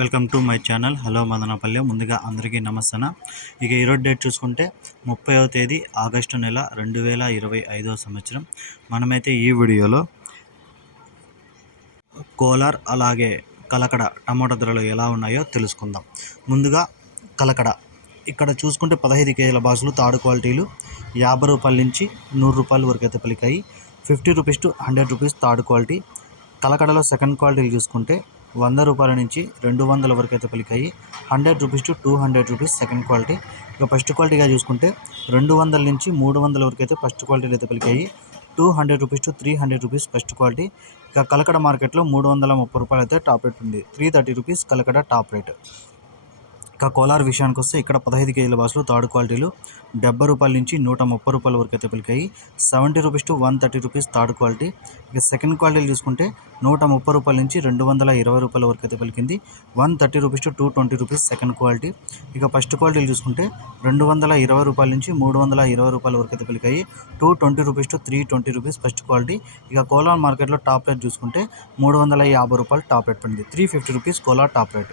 Welcome to my channel. Hello Madanapalle. ముందుగా అందరికీ నమస్తన ఇక ఈరోజు డేట్ చూసుకుంటే ముప్పైవ తేదీ ఆగస్టు నెల రెండు వేల ఇరవై ఐదవ సంవత్సరం. మనమైతే ఈ వీడియోలో కోలార్ అలాగే కలకడ టమాటా ధరలు ఎలా ఉన్నాయో తెలుసుకుందాం. ముందుగా కలకడ. ఇక్కడ చూసుకుంటే పదహైదు కేజీల బాసులు తాడు క్వాలిటీలు యాభై రూపాయల నుంచి నూరు రూపాయల వరకు అయితే పలికాయి. Fifty rupees to hundred rupees third quality. కలకడలో second క్వాలిటీలు చూసుకుంటే వంద రూపాయల నుంచి రెండు వందల వరకు అయితే పలికాయి. Hundred rupees to two hundred rupees second quality. ఇక ఫస్ట్ క్వాలిటీగా చూసుకుంటే రెండు వందల నుంచి మూడు వందల వరకు అయితే ఫస్ట్ క్వాలిటీలు అయితే పలికాయి. Two hundred rupees to three hundred rupees first quality. ఇక కలకడ మార్కెట్లో మూడు వందల ముప్పై రూపాయలు అయితే టాప్ రేట్ ఉంది. Three thirty rupees Kalakada top rate. ఇక కోలార్ విషయానికి వస్తే ఇక్కడ పదహైదు కేజీల బాసులు థర్డ్ క్వాలిటీలు. డెబ్బై రూపాయల నుంచి నూట ముప్పై రూపాయల వరకు అయితే పలికాయి. Seventy rupees to one thirty rupees third quality. ఇక సెకండ్ క్వాలిటీలు చూసుకుంటే నూట ముప్పై రూపాయల నుంచి రెండు వందల ఇరవై రూపాయల వరకు అయితే పలికింది. One thirty rupees to two twenty rupees second quality. ఇక ఫస్ట్ క్వాలిటీలు చూసుకుంటే రెండు వందల ఇరవై రూపాయల నుంచి మూడు వందల ఇరవై రూపాయల వరకు అయితే పలికాయి. Two twenty rupees to three twenty rupees first quality. ఇక కోలార్ మార్కెట్లో టాప్ రేట్ చూసుకుంటే మూడు వందల యాభై రూపాయలు టాప్ రేట్ పడింది. Three fifty rupees Kolar top rate.